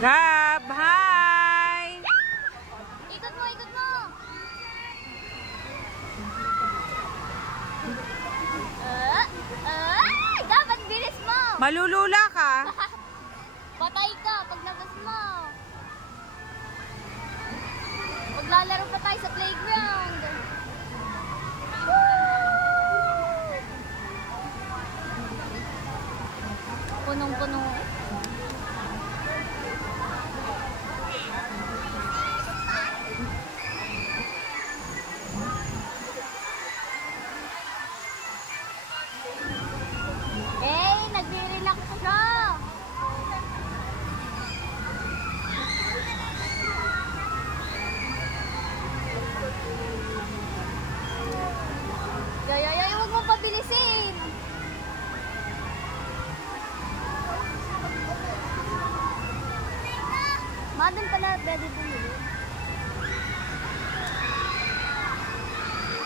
Gab, hi! Ikot mo, ikot mo! Gab, ang bilis mo! Malulula ka? Patay ka pag labas mo! Maglalaro pa tayo sa playground! Punong-puno. Nagre-relax siya. Yay, huwag mo pabilisin. Madam pala, pwede bumili.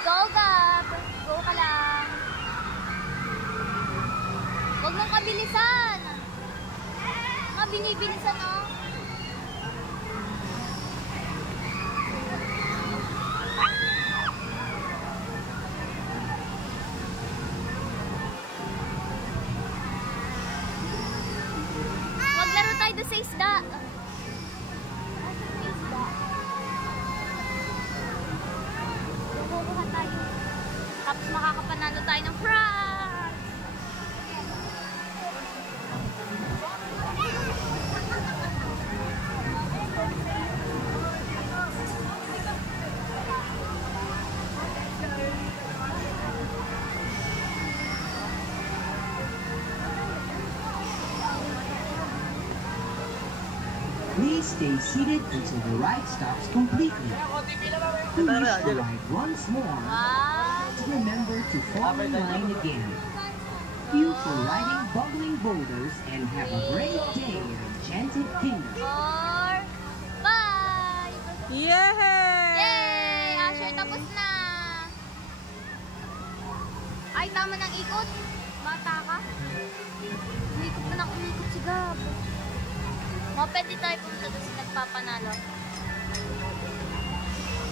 Go, Gab. Go ka lang. Huwag mong kabilisan. Mga binibilisan, oh. Maglaro tayo doon sa isda. Kukuha tayo. Tapos makakapanalo tayo ng fries. Please stay seated until the ride stops completely. We wish to ride once more. Remember to fall in line again. Thank you for riding bubbling boulders and have a great day in Enchanted Kingdom. 4, 5. Yay! Yay! Asher, tapos na. Ay, tama ng ikot. Bata ka. Umikot na umikot si Gab. Pwede tayo pumunta doon sa nagpapanalo.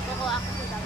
Kukuha ako si Gab.